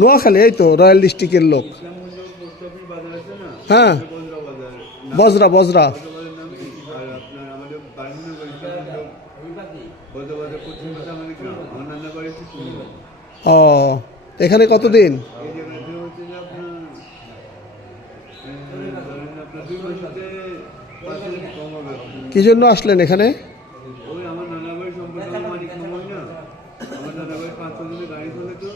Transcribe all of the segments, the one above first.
নোয়াখালী, এই তো রয়্যাল ডিস্ট্রিক্টের লোক। ইসলামগঞ্জ পোস্ট অফিস বাজার আছে না? হ্যাঁ, বজরা বাজার। বজরা বজরা। বজরা বাজার নামে। আর আপনার আমাদের বাড়িনগর ইসলামগঞ্জ বজরা বাজার পশ্চিম পাশে আমাদের গ্রাম। আমার নানা বাড়ি হচ্ছে কুমিল্লা। ও, এখানে কতদিন? এই জায়গাতে হচ্ছে যে আপনার ধরেন আপনার 2 মাসেতে 5 দিন কম হবে। কি জন্য আসলেন এখানে? ওই আমার নানা বাড়ি সম্পর্কে আমার মালিক নয় না। আমার দাদা বাড়ি 5-6 দিনের গাড়ি চলে তো,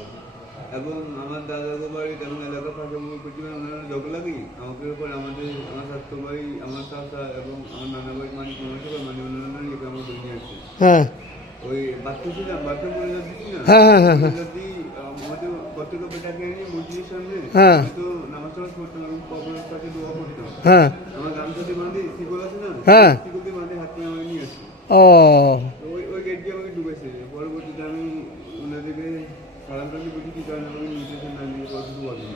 এবং আমার দাদা বাড়ি এবং এলাকার পাশাপাশি প্রতিবার ওনারা যোগ লাগি আমাকে উপর আমাদের আমার স্বাস্থ্য বাড়ি, আমার চাচা এবং আমার নানা বাড়ি মালিক নয় সবাই মানে ওনারা লিখে আমার দুনিয়া আসছে। হ্যাঁ ওই বাচ্চা ছিলাম, বাচ্চা মরে যাচ্ছি না। হ্যাঁ হ্যাঁ হ্যাঁ যদি আমাদের প্রত্যেকের বেটাকে এনে মসজিদের সামনে হ্যাঁ তো নামাজ টামাজ পড়তাম এবং কবরের কাছে দোয়া করতাম। হ্যাঁ আমার গামছাতে বাঁধি শিকল আছে না, হ্যাঁ। শিকলতে বাঁধে হাত নিয়ে আমাকে নিয়ে আসছে। ও, ওই ওই গেট দিয়ে আমাকে ডুবেছে। পরবর্তীতে আমি ওনাদেরকে সালাম টালাম করছি কি কারণে আমাকে নিয়েছেন না নিয়ে কথা বলেন।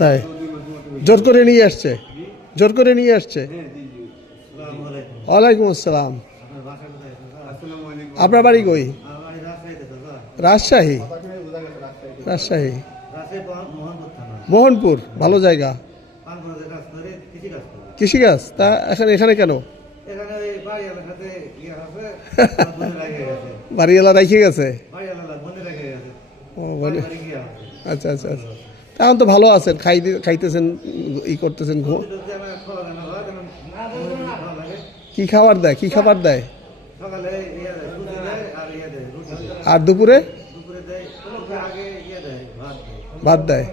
তাই 2 মাসের মতো হয়েছে। জোর করে নিয়ে আসছে? জি? জোর করে নিয়ে আসছে? হ্যাঁ, জি জি। ওয়ালাইকুম আসসালাম। আসসালামু আলাইকুম। আপনার বাড়ি কই? রাজশাহী? রাজশাহী মোহনপুর, ভালো জায়গা। কৃষিকাজ? তা এখানে কেন? বাড়িওয়ালা রেখে গেছে? ও মানে, আচ্ছা আচ্ছা আচ্ছা। এখন তো ভালো আছেন, খাইতেছেন, ই করতেছেন। কি খাবার দেয়, কি খাবার দেয়? আর দুপুরে? ভাত দেয়,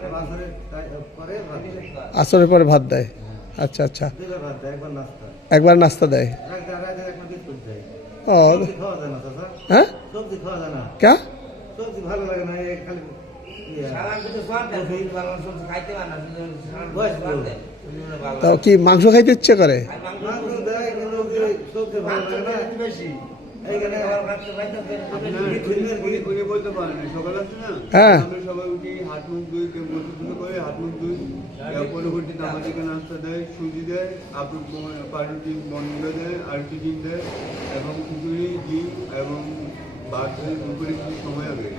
আসরের পরে ভাত দেয়। আচ্ছা আচ্ছা, একবার নাস্তা দেয়। ও হ্যাঁ, ক্যা তাও কি মাংস খাইতে ইচ্ছে করে? উনি বলতে পারেন না, সকাল আছে না, হ্যাঁ। আমরা সবাই উঠি, হাত মুখ ধুই, কেউ গোসল করে হাত মুখ ধুই, পরবর্তীতে আমাদেরকে নাস্তা দেয়, সুজি দেয়, আপনার পাউরুটি বনগুলো দেয়, আর কি ডিম দেয়, এবং খিচুড়ি, ডিম এবং ভাত দেয় দুপুরে কিছু সময় আগে।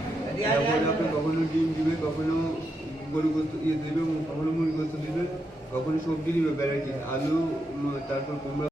তারপরে আপনি কখনো ডিম দিবে, কখনো গরু গোস্ত দেবে, কখনো মুরগি গোস্ত দিবে, কখনো সবজি দিবে ভ্যারাইটি, আলু, তারপর কুমড়া।